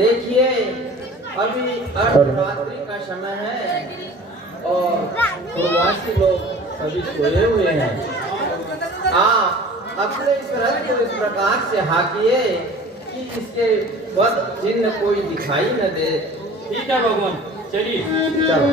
देखिए अभी अर्धरात्रि का समय है और प्रवासी लोग सभी सोए हुए हैं। आप अपने इस रथ को इस प्रकार से हाकिए कि इसके वध चिन्ह कोई दिखाई न दे। ठीक है भगवान, चलिए। चलो।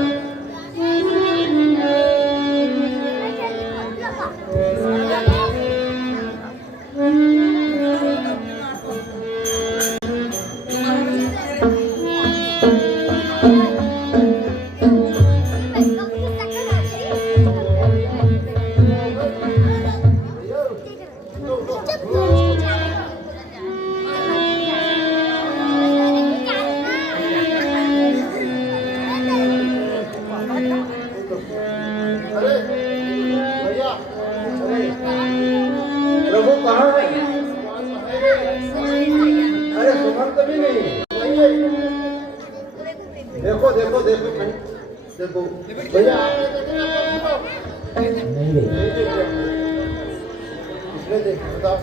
प्रभु कहाँ है? अरे सुमंत भी नहीं। देखो देखो देखो देखो भैया इसमें देखो बताओ।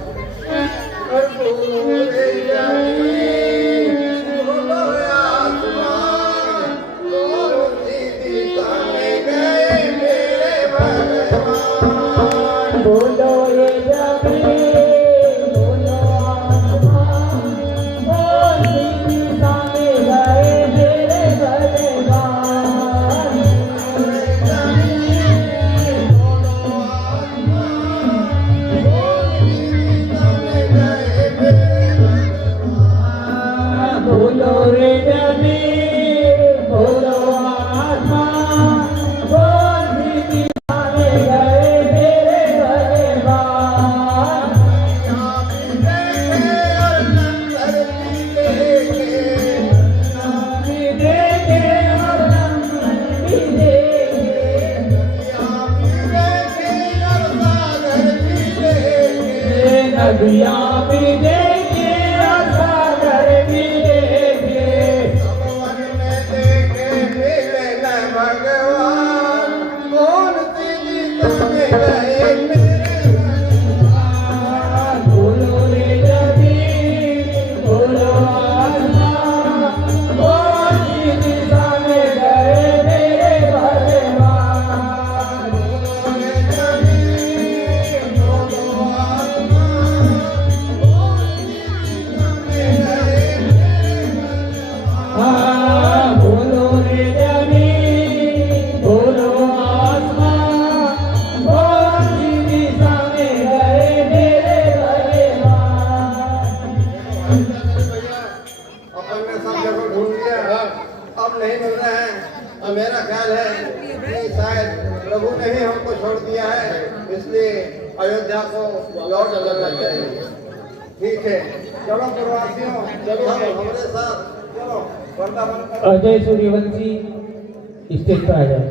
मेरा ख्याल है कि शायद प्रभु ने ही हमको छोड़ दिया है, इसलिए अयोध्या को लौट जाना चाहिए। ठीक है, चलो प्रवासियों, चलो हमारे साथ चलो। अजय सूर्यवंशी स्टेज पर आ जाए।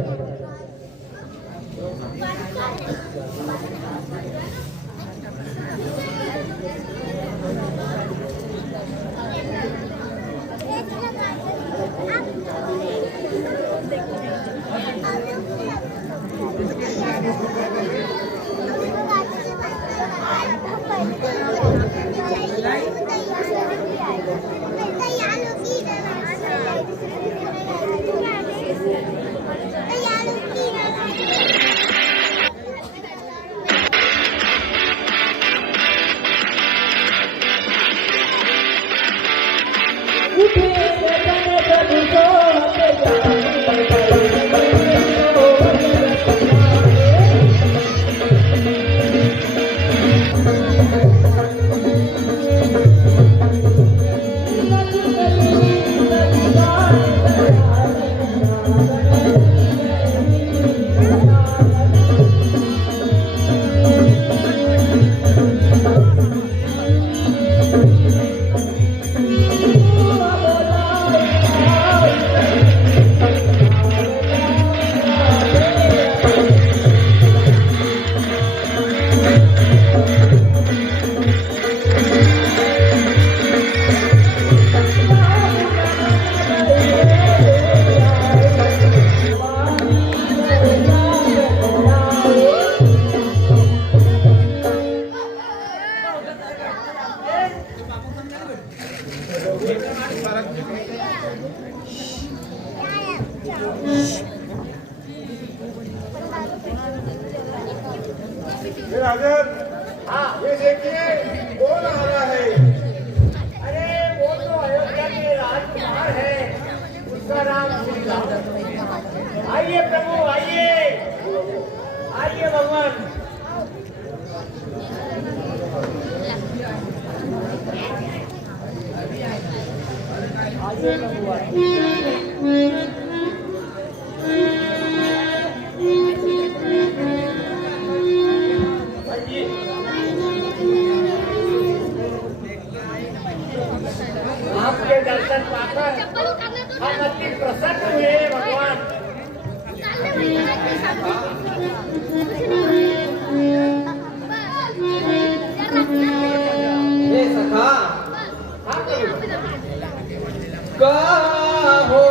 तैयार राजन, हाँ ये देखिए कौन आ रहा है? अरे वो तो अयोध्या के राजकुमार है, उसका नाम श्री राम। आइए प्रभु आइए, आइए भगवान। आइए प्रभु आइए। आपके दर्शन पाकर हम अति प्रसन्न हुए भगवान। हे सखा का हो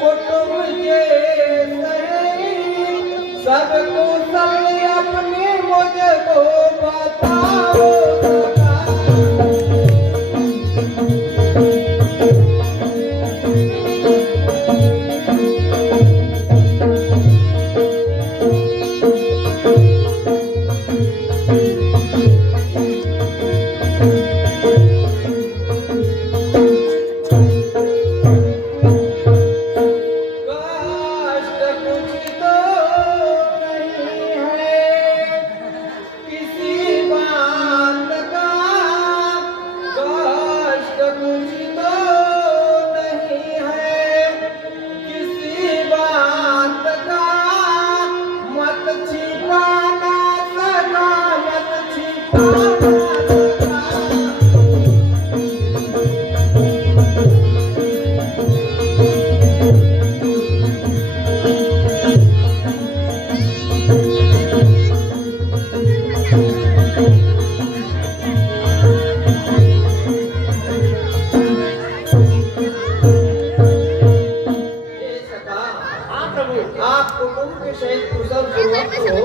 कुटुंब के सबको सब अपने मुझको बताओ। आप कुटुंब के सहित कुशल पूर्वक हो।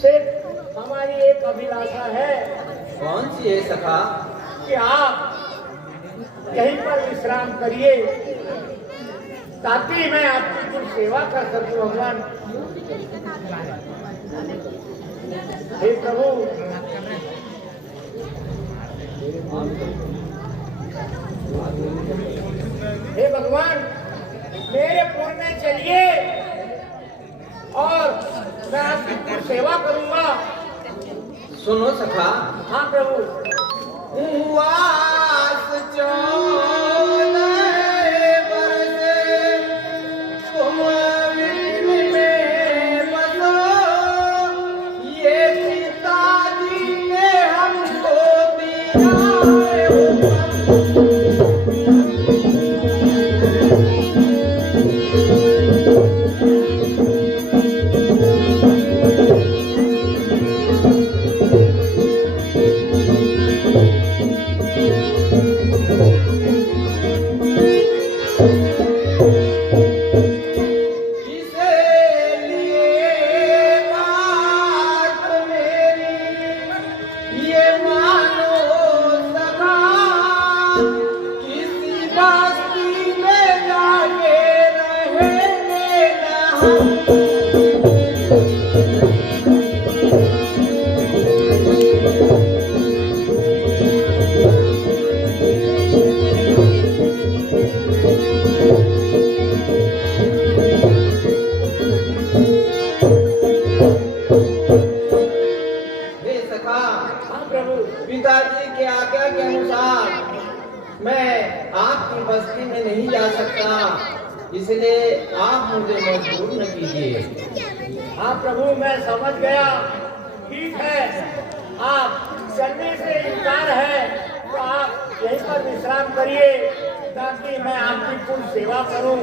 सिर्फ हमारी एक अभिलाषा है। कौन सी है सखा? कि आप यहीं पर विश्राम करिए ताकि मैं आपकी कुछ सेवा कर सकूं भगवान। हे प्रभु, हे भगवान, मेरे पुर में चलिए और मैं आपकी कुछ सेवा करूंगा। सुनो सखा। हाँ प्रभु। वास 14 बरस तुम विघ्न में बसो, ये पिताजी ने हमको दिया है। हे सखा, हाँ प्रभु। पिताजी की आज्ञा के अनुसार मैं आपकी बस्ती में नहीं जा सकता, इसलिए आप मुझे मजबूर न कीजिए। हाँ प्रभु, मैं समझ गया। ठीक है, आप चलने से इनकार है तो आप यहीं पर विश्राम करिए ताकि मैं आपकी पूर्ण सेवा करूं।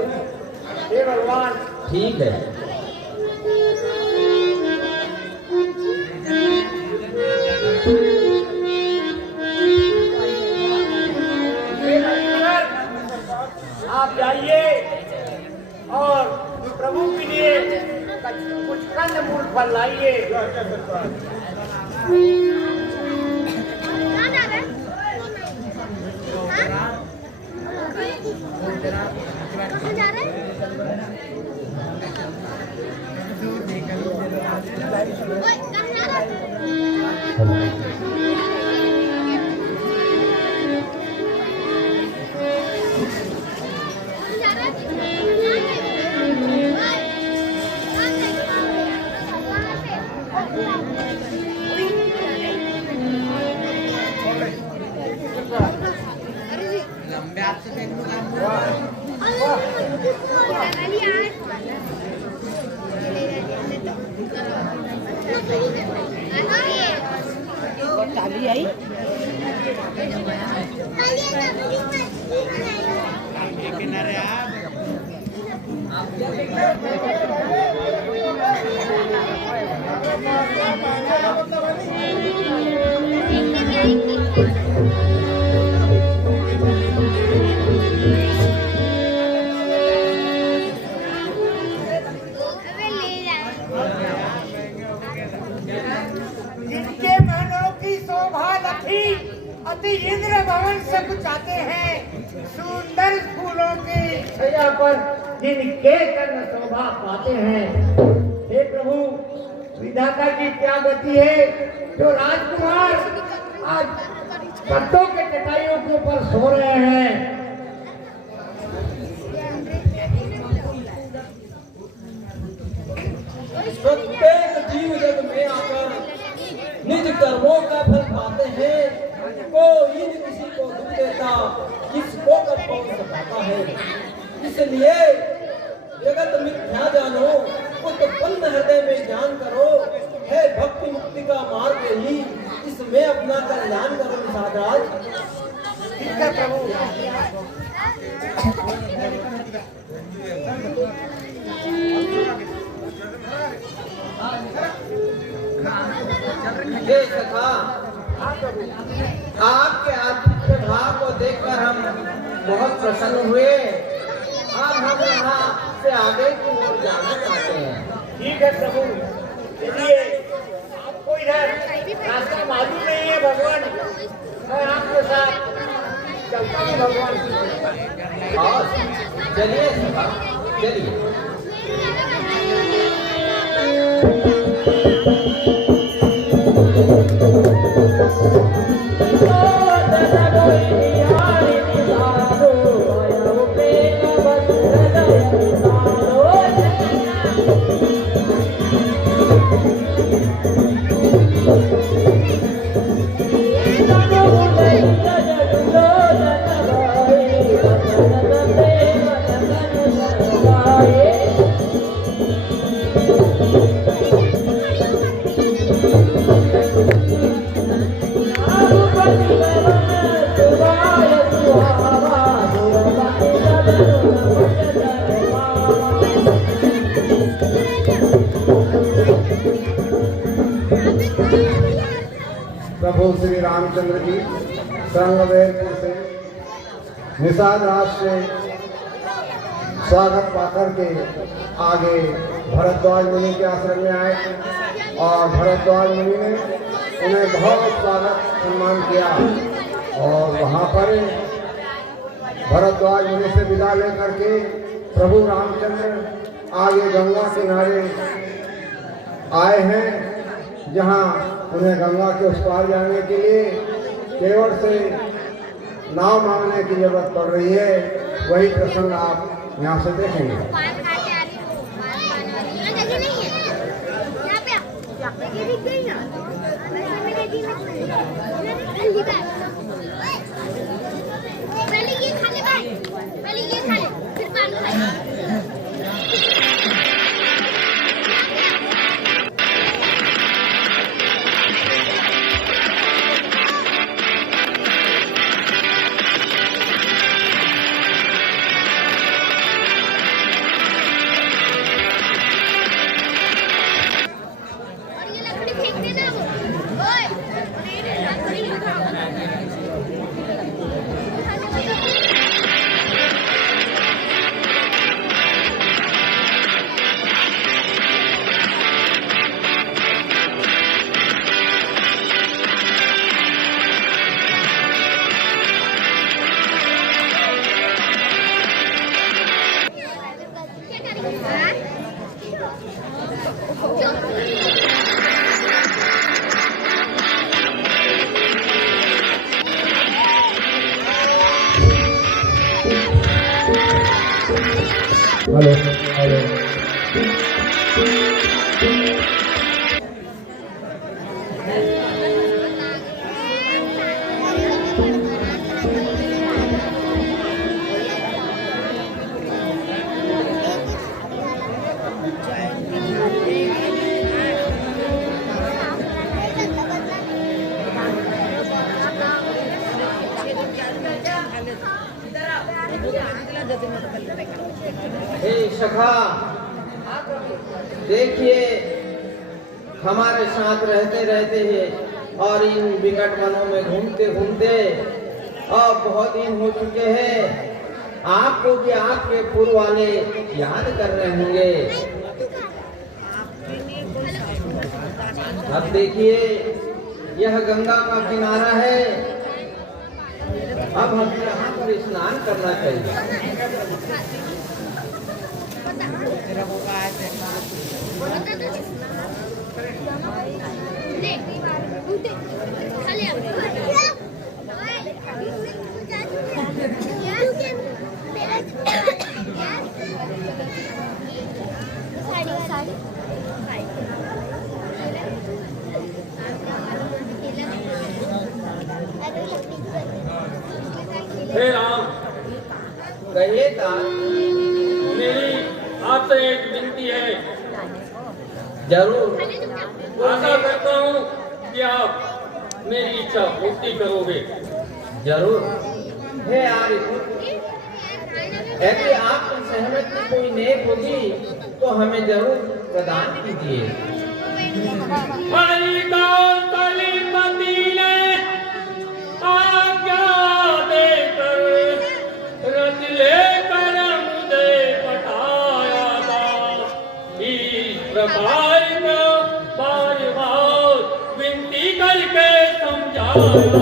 हे भगवान। ठीक है। हे नरेंद्र, आप जाइए और प्रभु के लिए कुछ कंदमूल फल लाइए। चाबी आई जिनके महलों की शोभा लखी अति इंद्र भवन सब चाहते हैं, सुंदर फूलों की छाया पर जिनके तन शोभा पाते हैं। हे प्रभु, विधाता की क्या गति है जो राजकुमार आज पत्तों के चटाइयों के ऊपर सो रहे हैं। प्रत्येक जीव जग में आकर निज कर्मों का फल पाते हैं। कोई न किसी को दुख देता, किसको कब पहुंच सकाता है। इसलिए जगत मिथ्या जानो, उत्पन्न हृदय में ज्ञान करो। है भक्ति मुक्ति का मार्ग ही, इसमें अपना कल्याण करो निषादराज। ठीक है प्रभु। हे सखा, आपके आतिथ्य भाव को देखकर हम बहुत प्रसन्न हुए। अब हम यहाँ से आगे की ओर जाना चाहते हैं। ठीक है प्रभु, चलिए। आपको इधर रास्ता मालूम नहीं है भगवान, मैं आपके साथ चलता हूँ भगवान। और चलिए सखा, चलिए। प्रभु श्री रामचंद्र की श्रृंगवेरपुर से निषाद राज से स्वागत पाकर के आगे भरद्वाज मुनि के आश्रम में आए और भरद्वाज मुनि ने उन्हें बहुत स्वागत सम्मान किया। और वहाँ पर भरद्वाज मुनि से विदा लेकर के प्रभु रामचंद्र आगे गंगा किनारे आए हैं, जहाँ उन्हें गंगा के उस पार जाने के लिए केवल से नाव मांगने की जरूरत पड़ रही है। वही प्रसंग आप यहाँ से देखेंगे। हेलो हेलो हे सखा, देखिए हमारे साथ रहते रहते हैं और इन विकट वनों में घूमते घूमते अब बहुत दिन हो चुके हैं। आपको भी आपके पूर्व वाले याद कर रहे होंगे। अब देखिए यह गंगा का किनारा है। अब हमें यहाँ पर स्नान करना चाहिए। हे राम, कहिए ता। मेरी आपसे एक विनती है। जरूर। आशा करता हूँ कि आप मेरी इच्छा पूर्ति करोगे। जरूर। हे आर्य, यदि आपकी सहमति कोई नेक होगी तो हमें जरूर प्रदान कीजिए। आज्ञा देकर रथ लेकर मुझे पठाया था। इस प्रकार का बार बार विनती करके समझाया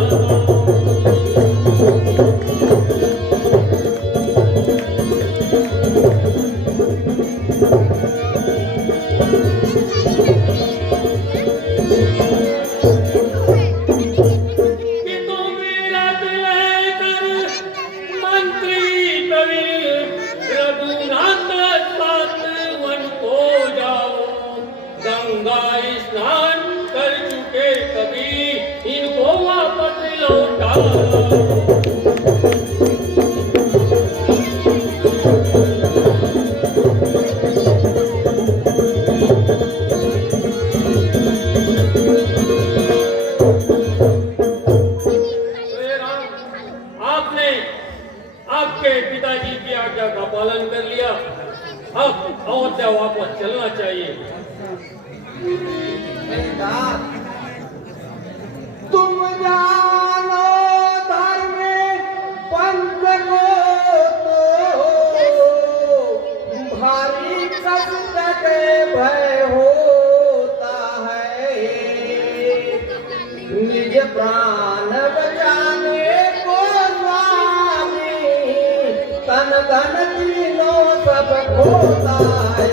वापस चलना चाहिए। तुम जानो धर्म पंथ को तो भारी कष्ट के भय होता है। निज प्राण बचाने को स्वामी तन धन तीनों सब खोता है।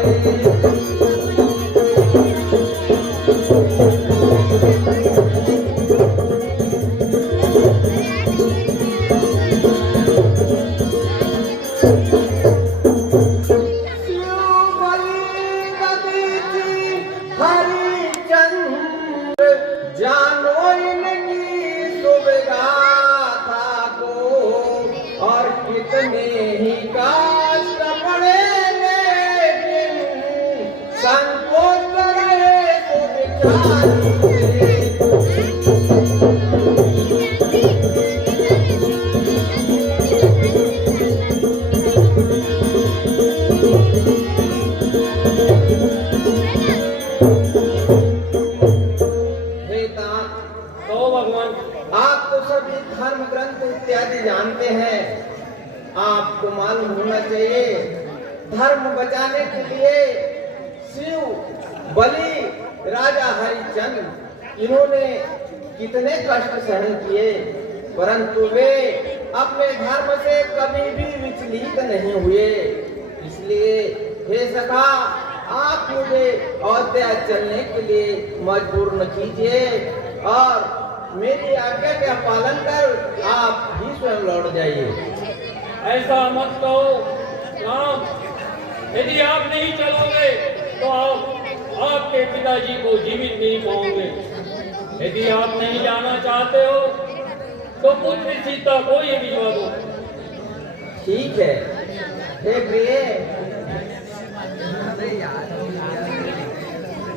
होना चाहिए। धर्म बचाने के लिए शिव, बलि, राजा हरिश्चंद्र इन्होंने कितने कष्ट सहन किए, परंतु वे अपने धर्म से कभी भी विचलित नहीं हुए। इसलिए हे सखा, आप मुझे अयोध्या चलने के लिए मजबूर न कीजिए और मेरी आज्ञा का पालन कर आप भी स्वयं लौट जाइए। ऐसा मत कहो राम, यदि आप नहीं चलोगे तो आपके पिताजी को जीवित नहीं पाओगे। यदि आप नहीं जाना चाहते हो तो पुत्री सीता को ये भिजवा दो। ठीक है हे प्रिय,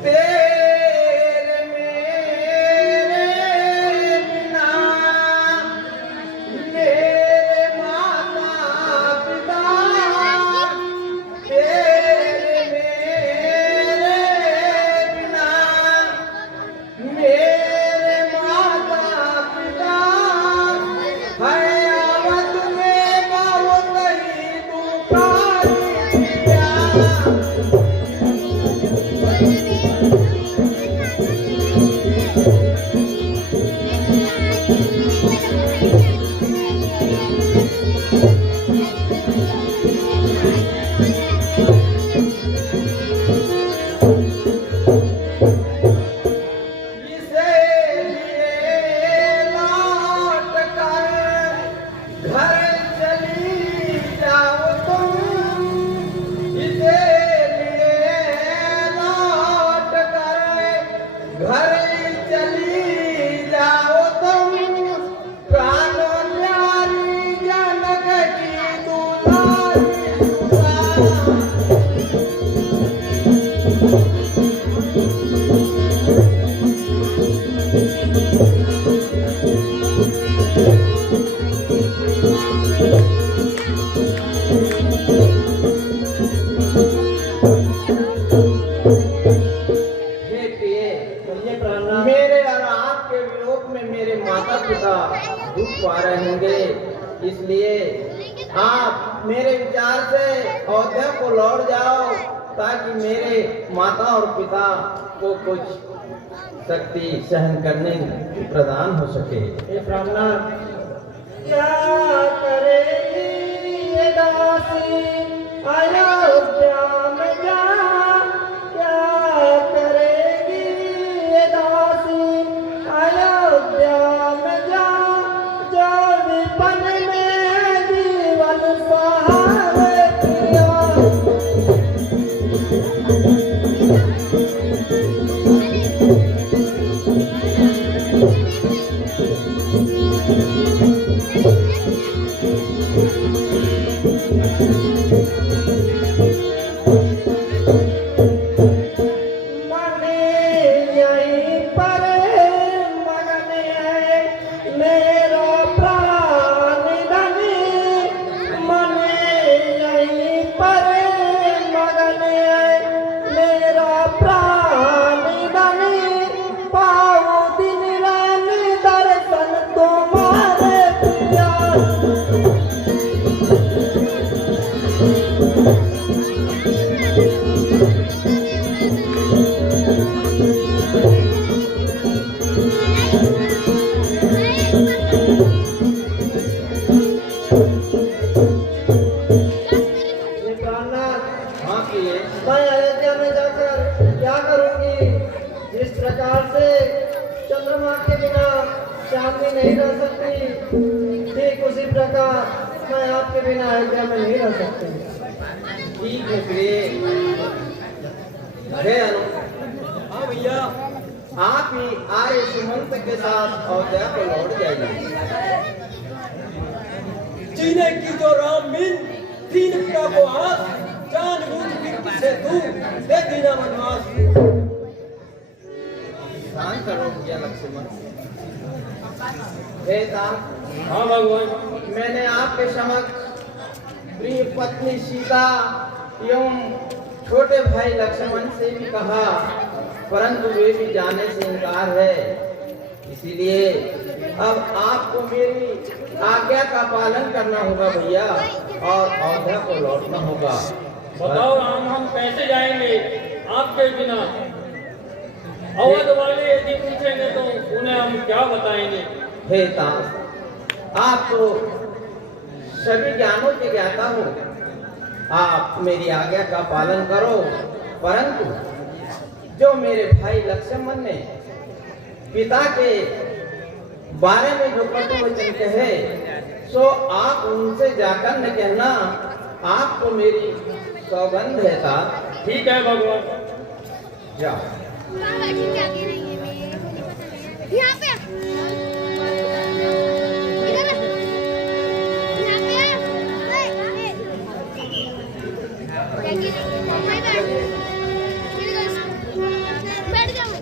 तेरे मेरे बिना मेरे माता पिता, तेरे मेरे बिना मेरे माता पिता, है आवत में बहुत ही दुखाई पिया। दुख पा रहे होंगे, इसलिए आप मेरे विचार से अयोध्या को लौट जाओ ताकि मेरे माता और पिता को कुछ शक्ति सहन करने की प्रदान हो सके। हे ब्राह्मण, क्या करेगी ये दासी अयोध्या में जा, क्या करेगी ये दासी अयोध्या में जा, जो विपन में जीवन सहारे किया। नहीं रह सकती, ठीक उसी प्रकार मैं आपके बिना अयोध्या में नहीं रह सकती। ठीक है प्रिय। अरे हाँ भैया, आप ही आर्य सुमंत के साथ अयोध्या को लौट जाइए। जीने की जो राम मिल तीन पिता को आस, जान बूझ कीर्ति से तू दे दीना वनवास। शांत करो भैया लक्ष्मण। हे दान, हाँ भगवान, मैंने आपके समक्ष प्रिय पत्नी सीता एवं छोटे भाई लक्ष्मण से भी कहा, परंतु वे भी जाने से इनकार है। इसीलिए अब आपको मेरी आज्ञा का पालन करना होगा भैया और अयोध्या को लौटना होगा। बताओ राम, हम कैसे जाएंगे आपके बिना? अवध वाले यदि पूछेंगे तो उन्हें हम क्या बताएंगे? हे ताज, आप तो सभी ज्ञानों के ज्ञाता हो, आप मेरी आज्ञा का पालन करो। परंतु जो मेरे भाई लक्ष्मण ने पिता के बारे में जो कटु वचन कहे, सो आप उनसे जाकर न कहना, आपको मेरी सौगंध है ताज। ठीक है भगवान, जाओ। यहाँ पे इधर यहाँ पे बैठ जाओ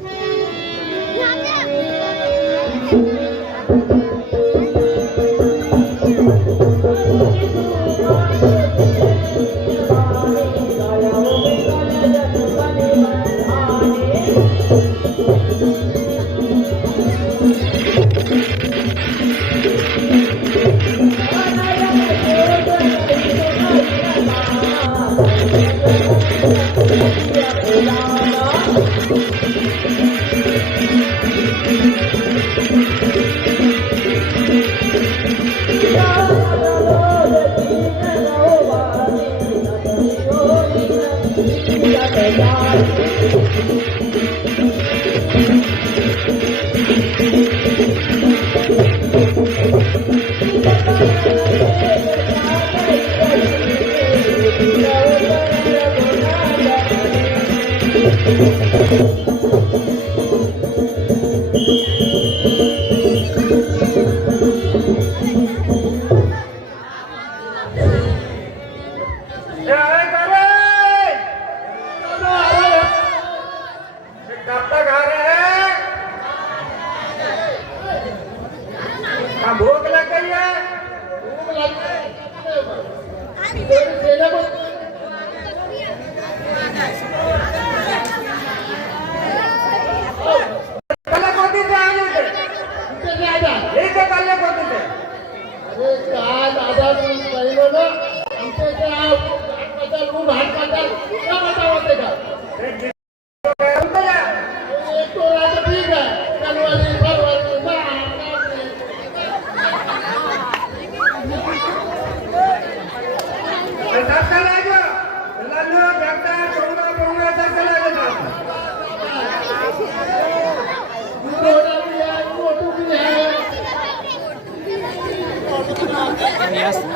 यहाँ भूख लग गई है।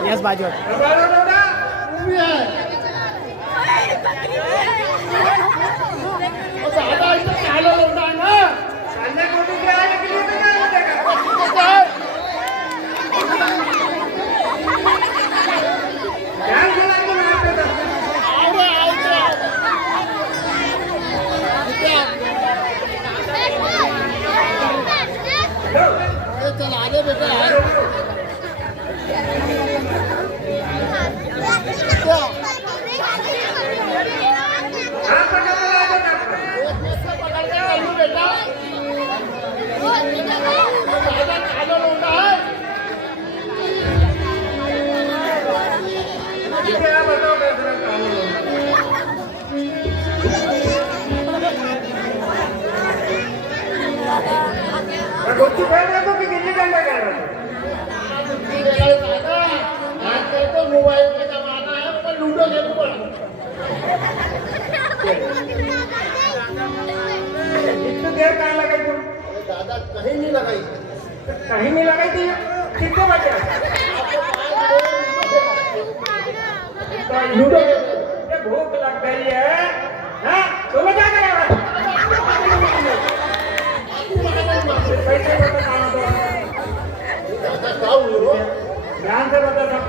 Yes, Bajot. मोबाइल का जमाना है, पर लूडो गेम पड़ा। इतनी देर कहाँ लगाई तुम? दादा कहीं नहीं लगाई। कहीं नहीं लगाई थी? कितने बजे? लूडो ये भूख लग गई है, हाँ? तो क्या करेगा? पैसे बताना तो दादा क्या हुई हो? ध्यान से बता, सब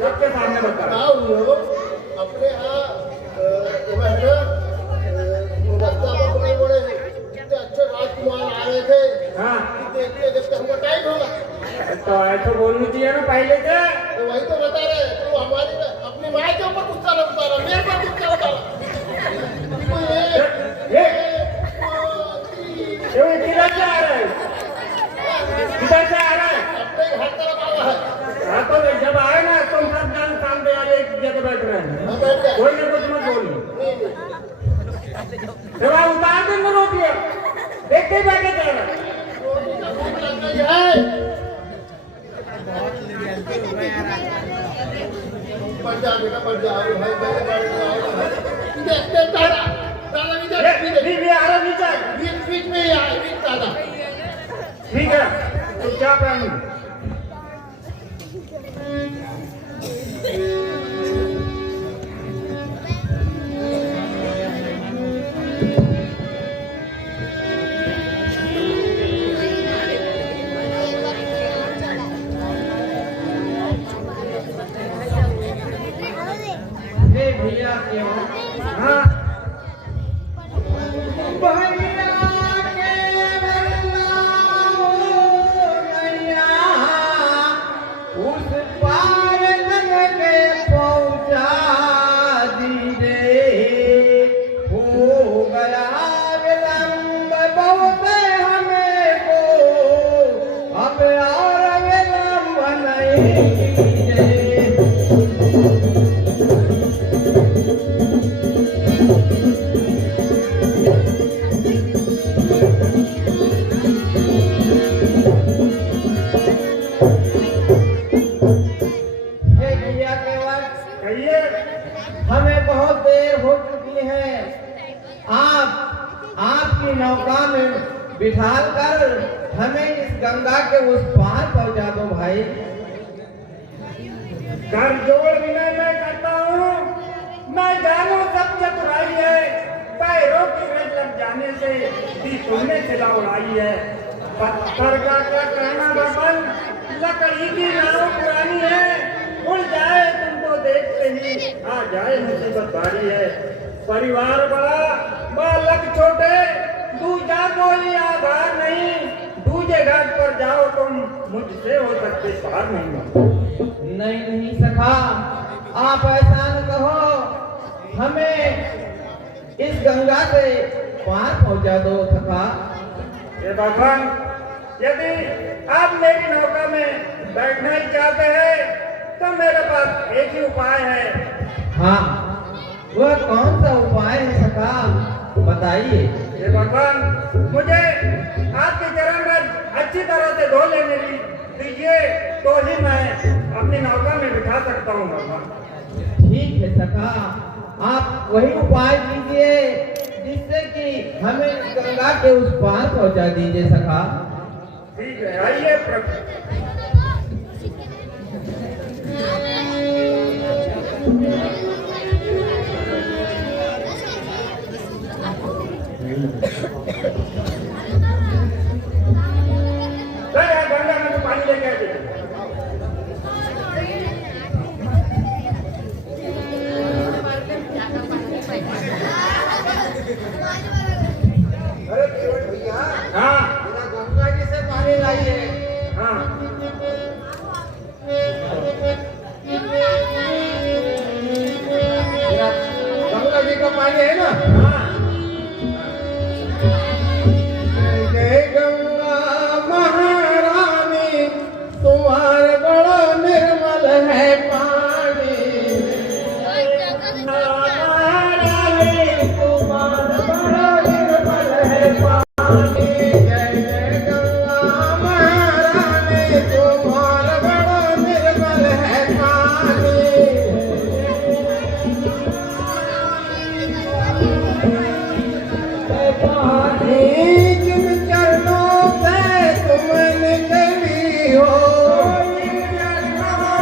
सबके सामने बता। क्या हुई हो? अपने यहाँ रास्ता में बड़े बड़े इतने अच्छे राजकुमार आ रहे थे। हाँ, देखते देखते हमको टाइम होगा। तो ऐसा बोलना चाहिए ना पहले से। तो वही तो बता रहे, तू हमारी अपनी माँ के ऊपर गुस्सा न उतारा, मेरे पर गुस्सा उतारा। ये किधर से आ रहे? किधर से आ कोई ना कुछ मत बोल। जरा उतार दे ना रोटी, देखते ही बैठे तेरा। भूख लग गई है। बढ़ जा बेटा, बढ़ जा। अरे भाई भाई देखते दादा दादा इधर भी आ रहा नीचे, बीच में ही आए बीच दादा। ठीक है तो क्या पहनूं? भैया क्यों? हाँ भैया के बदलाओ नैया, उस पार तक के पहुंचा दीजिए। हो गया विलंब बहुत हमें को, अब और विलंब नहीं कीजिए। हे भैया केवल कहिए। हमें बहुत देर हो चुकी है। आप आपकी नौका में बिठाल कर हमें इस गंगा के उस पार पहुंचा दो भाई। कर जोड़ विनय मैं करता हूँ, मैं जानू सब चतुराई है। पैरों की रज लग जाने से भी तुमने सिला उड़ाई है। पत्थर का क्या कहना बबन, लकड़ी की नाव पुरानी है। उड़ जाए तुमको देखते ही आ जाए मुसीबत भारी है। परिवार बड़ा बालक छोटे, दूजा कोई आधार नहीं। दूजे घाट पर जाओ तुम, मुझसे हो सकते पार नहीं। नहीं नहीं सखा, आप ऐसा न कहो। हमें इस गंगा से पार पहुंचा दो सखा। ये भगवान, यदि आप मेरी नौका में बैठना ही चाहते हैं तो मेरे पास एक ही उपाय है। हाँ, वह कौन सा उपाय है सखा, बताइए। ये भगवान, मुझे आपके चरण में अच्छी तरह से धो लेने दीजिए तो ही मैं अपनी नौका में बिठा सकता हूँ भगवान। ठीक है सखा, आप वही उपाय कीजिए जिससे कि हमें गंगा के उस पार पहुंचा दीजिए सखा। ठीक है, आइए प्रभु। गंगा में तो पानी लेके आइए। अरे केवल भैया, हाँ मेरा गंगा जी से पानी लाइए। हाँ मेरा गंगा जी का पानी है ना? हाँ जय गंगा महारानी, तुम्हारे बड़ा निर्मल है पानी। महारानी, तुम्हारा बड़ा निर्मल है पानी। जय जय गंगा महारानी, तुम्हारा बड़ा निर्मल है पानी। पानी जिन चरणों से तुम निकली हो, जिन चरणों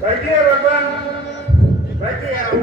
बैठिए भगवान, बैठिए आप।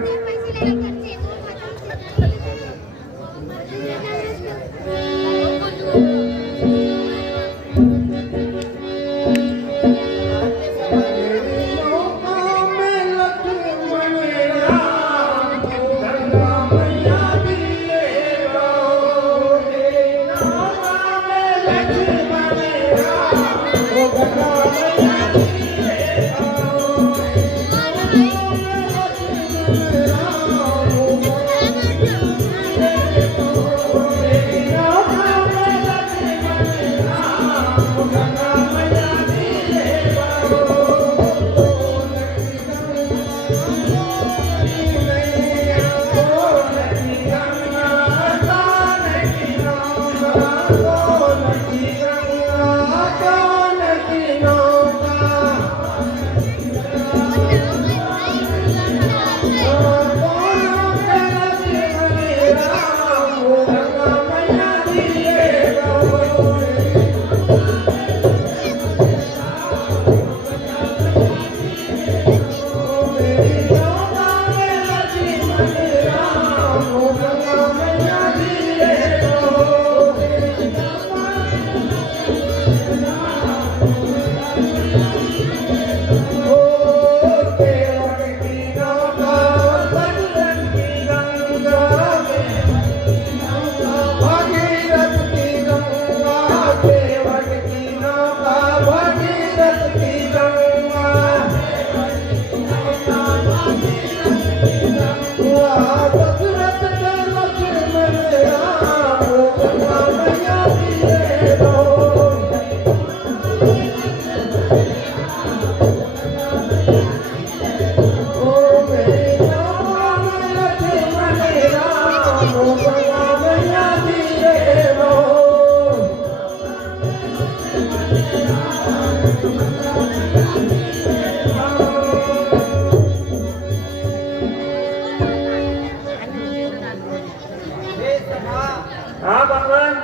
हाँ भगवान,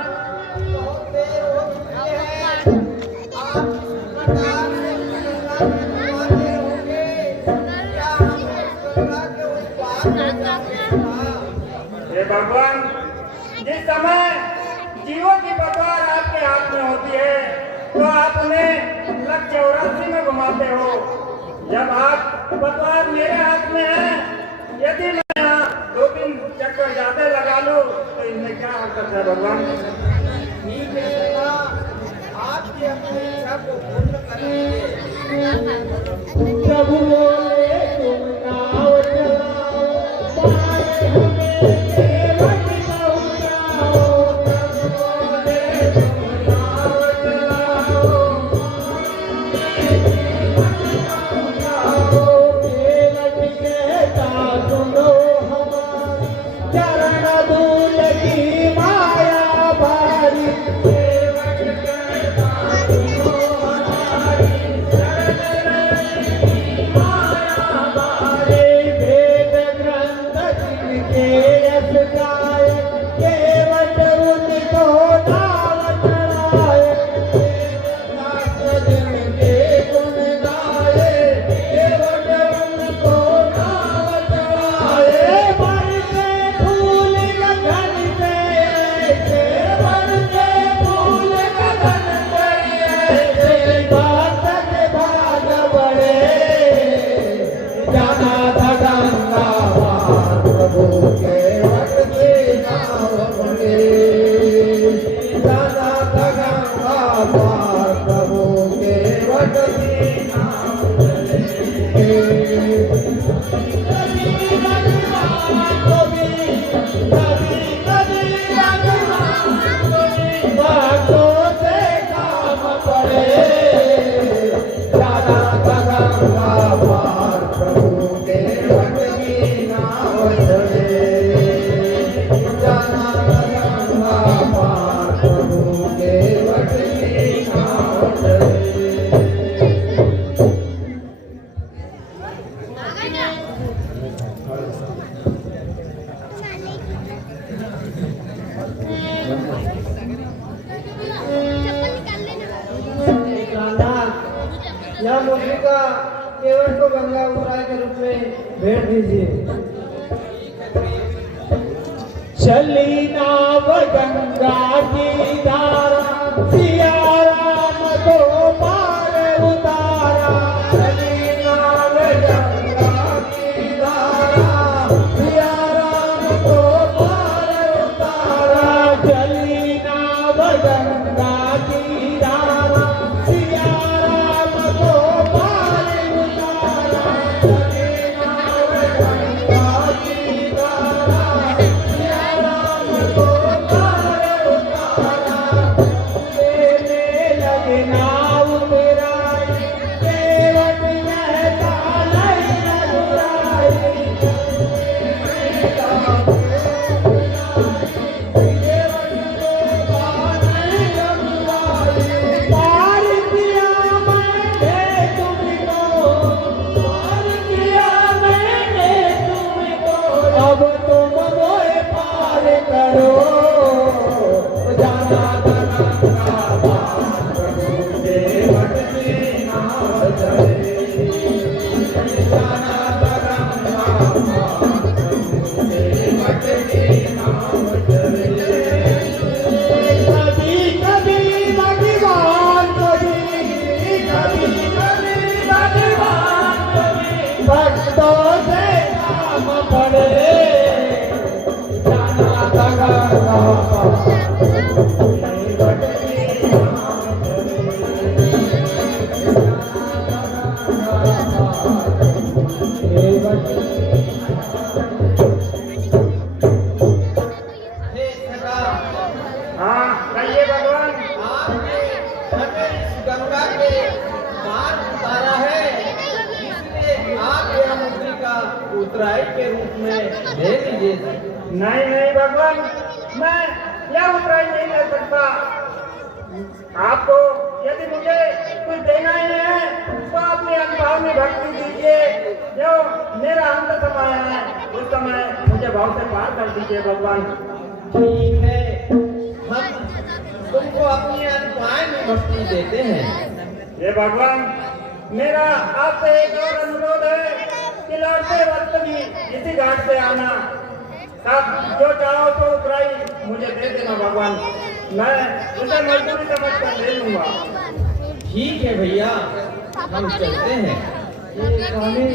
बहुत देर हो चुकी है। आप इस प्रकार से गंगा में होंगे, क्या हम गंगा के उस पार हो जाएंगे? हे भगवान, जिस समय जीवों की पतवार आपके हाथ में होती है तो आप उन्हें लग 84 में घुमाते हो। जब आप पतवार मेरे हाथ में है, यदि मैं यहाँ 2-3 चक्कर ज्यादा लगा लूं तो इनमें क्या हरकत है भगवान? ठीक है सदा, आपकी अपनी इच्छा को पूर्ण करेंगे। प्रभु बोले तुम नाव चलाओ, पार हमें केवट पहुँचाओ। प्रभु बोले तुम नाव चलाओ, केवट कहता सुनो हमारी, चरण धूल की माया भारी। केवट कहता सुनो हमारी, वेद ग्रंथ जिनके यश गाए, केवट उनको नाव चढ़ाए। शास्त्र जिनके गुण गाए, केवट उनको नाव चढ़ाए। बरसे फूल गगन से ऐसे, बरसे फूल गगन से ऐसे, भक्त के भाग बढ़े। जाना था गंगा पार, प्रभु के वट की नाव बने। जाना था गंगा पार, प्रभु के वट की नाव बने। भक्तों से काम पड़े। जाना था गंगा पार, प्रभु के वट की नाव चढ़े। मुद्री का केवट को गंगा उत्तराय के रूप में भेंट दीजिए। चली नाव गंगा की धारा, सिया राम को पार उतारा। चली नाव गंगा की धारा, सिया राम को पार उतारा। चली नाव गंगा की धारा, सिया राम को पार उतारा। चली नाव गंगा की धारा, उत्तराय के रूप में ले लीजिए। नहीं नहीं भगवान, मैं यह उत्तराय नहीं ले सकता। आपको यदि मुझे कुछ देना ही है तो अपने अनुभाव में भक्ति दीजिए। जो मेरा अंत समय है उस समय मुझे भाव से पार कर दीजिए भगवान। ठीक है, हम तुमको अपनी अनुपाय में भक्ति देते हैं। ये भगवान, मेरा आपसे एक और अनुरोध है कि लौटते वक्त भी इसी घाट से आना। तब जो चाहो तो उत्तराई मुझे दे देना भगवान, मैं उसे मजबूरी समझ कर ले लूंगा। ठीक है भैया, हम चलते हैं। स्वामी,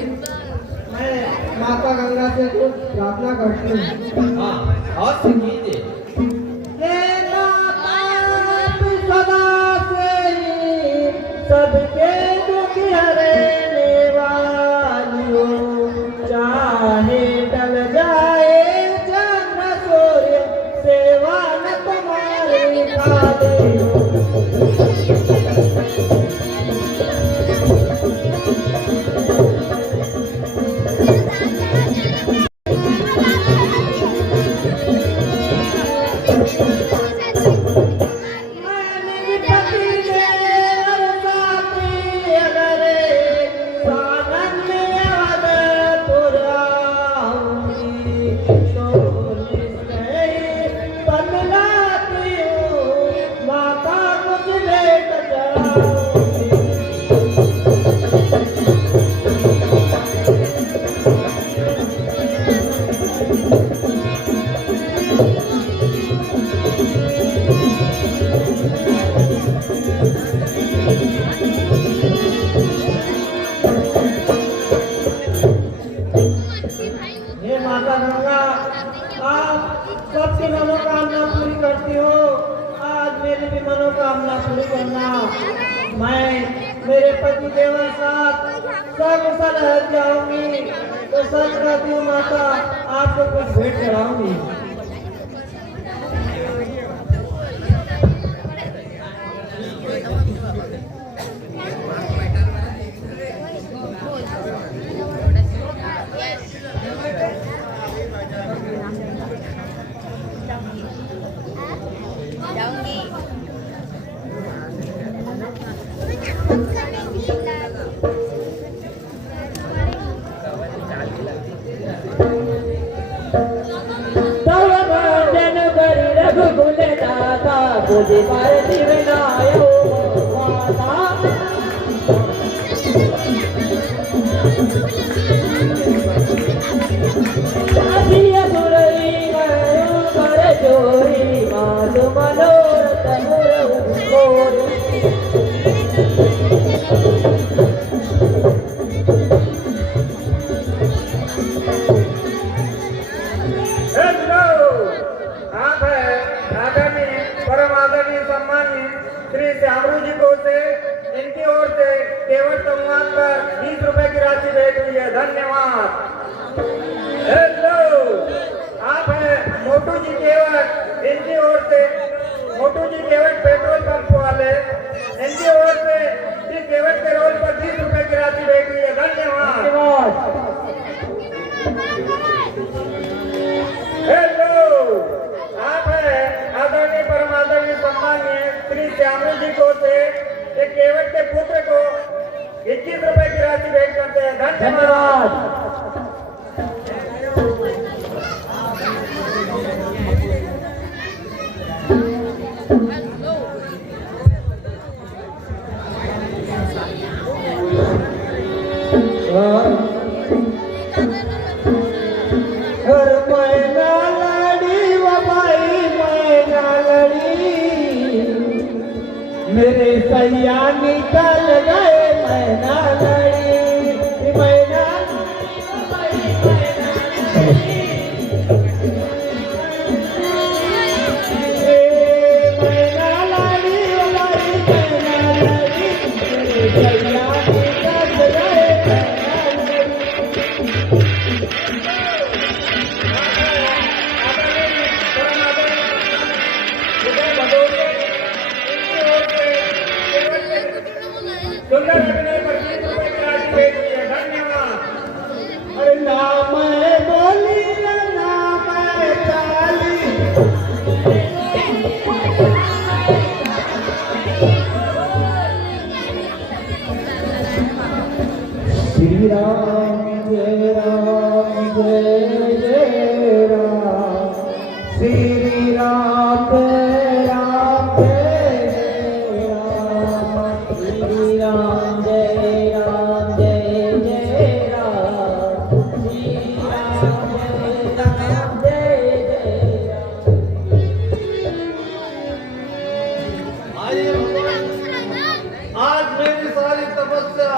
मैं माता गंगा से कुछ प्रार्थना करती हूँ। हाँ, और से कीजिए। सदा से ही सबके दुख हरने वाली हो, चाहे टल जाए चंद्र सूर्य, सेवा न तुम्हारी खाली हो। माता गंगा, आप सबकी मनोकामना पूरी करती हो, आज मेरी भी मनोकामना पूरी करना। मैं मेरे पति देव साथ सब रह जाऊंगी तो सच कहती हूँ माता, आपको कुछ भेंट कराऊंगी। बुद्धि पार जीवनायो माता आसिया सुरई गयो कर जोरी मात मनोरथ मोर आप है आदरणीय परम आदरणीय सम्मानीय श्री श्यामरू जी को से इनकी ओर से केवल संवाद पर 20 रुपए की राशि भेज हुई है। धन्यवाद। हेलो, आप है मोटू जी केवट, इनकी ओर से मोटू जी केवट पेट्रोल पंप वाले, इनकी ओर से श्री केवट के रोल पर 20 रुपए की राशि भेज हुई है। धन्यवाद। हेलो, आप है आदरणीय परम आदरणीय सम्मानीय श्री श्यामरू जी को से एक केवट के पुत्र को 21 रुपए की राशि भेंट करते हैं। धन्यवाद। घर मैना लड़ी वो भाई मैना लड़ी मेरे सैया निकल गए मैना लड़ी मैना मैना लड़ी वो भाई मैना लड़ी मेरे सैया निकल गए सुंदर अभिनय पर 20 रुपए की राशि भेज हुई है। धन्यवाद। अरे नाम है बोली नाम है चाली श्री राम जय राम जय जय राम श्री राम जय राम जय राम श्री राम जय राम जय जय राम श्री राम जय राम जय जय राम। आइए भगवान, आज मेरी सारी तपस्या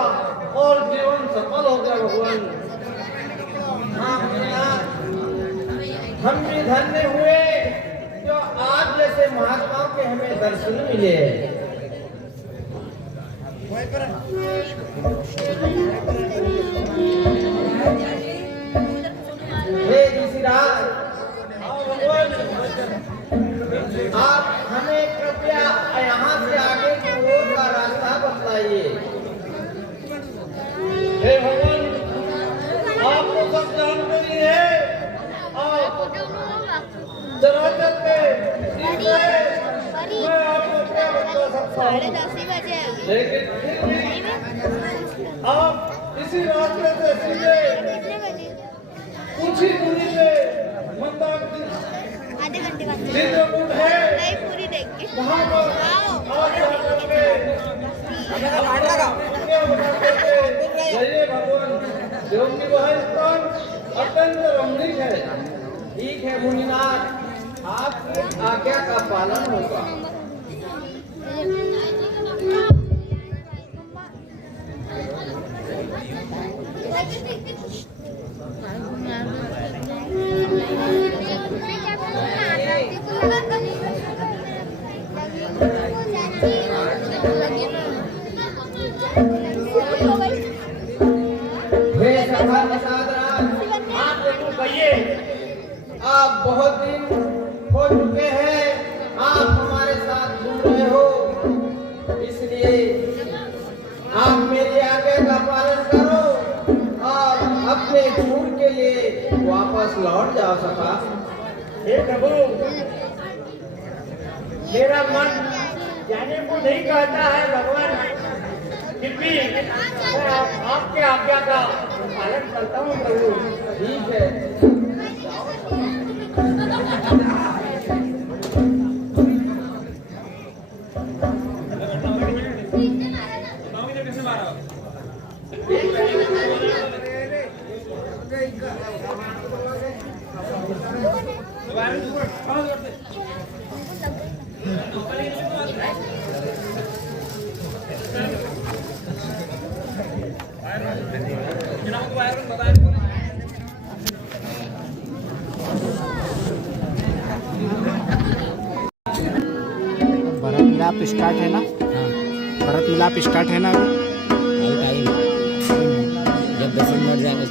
और जीवन सफल हो गया भगवान। हम भी धन्य हुए जो आज जैसे महात्माओं के हमें दर्शन मिले। हे ऋषिराज, आप हमें कृपया यहाँ से आगे की ओर का रास्ता बतलाइए। हे भगवान, आपको सब जानकारी है। आप जरा चलते मैं आपको क्या बता सकता हूँ, 10:30 बजे लेकिन फिर भी आप इसी रास्ते से सीधे कितने बजे? कुछ ही दूरी पे मंदाकिनी आधे घंटे बाद चित्रकूट है, नहीं पूरी देख के वहाँ पर आप जाकर के क्या बता सकते। जय भगवान, क्योंकि वह स्थान अत्यंत रमणीक है। ठीक है मुनिनाथ, आपकी आज्ञा का पालन होगा। हे सभा प्रसाद राज, आप जरूर कहिए। आप बहुत दिन हो चुके हैं, आप हमारे साथ घूम रहे हो, इसलिए आप मेरी आज्ञा का पालन करो और अपने टूर के लिए वापस लौट जाओ सका। हे प्रभु, मेरा मन जाने को नहीं कहता है भगवान, फिर भी मैं आपके आज्ञा का पालन करता हूँ प्रभु। ठीक है। कैसे मारा? भरत मिलाप स्टार्ट है ना? भरत मिलाप स्टार्ट है ना अभी? टाइम जब 10 मिनट जाएंगे